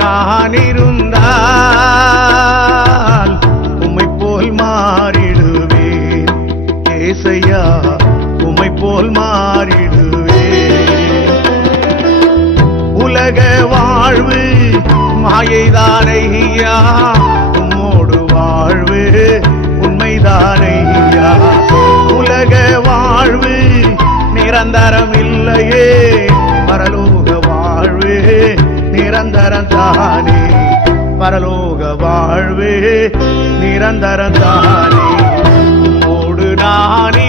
நான் இருந்தால் உம்மை போல் மாறிடுவேன் ஏசையா, உம்மை போல் மாறிடுவேன். உலக வாழ்வு மாயைதானையா, உம்மோடு வாழ்வு உண்மைதானையா. உலக வாழ்வு நிரந்தரம் இல்லையே, பரலோக வாழ்வு நிரந்தரம் தானே. பரலோக வாழ்வு நிரந்தரம் தானே. உம்மோடு நான்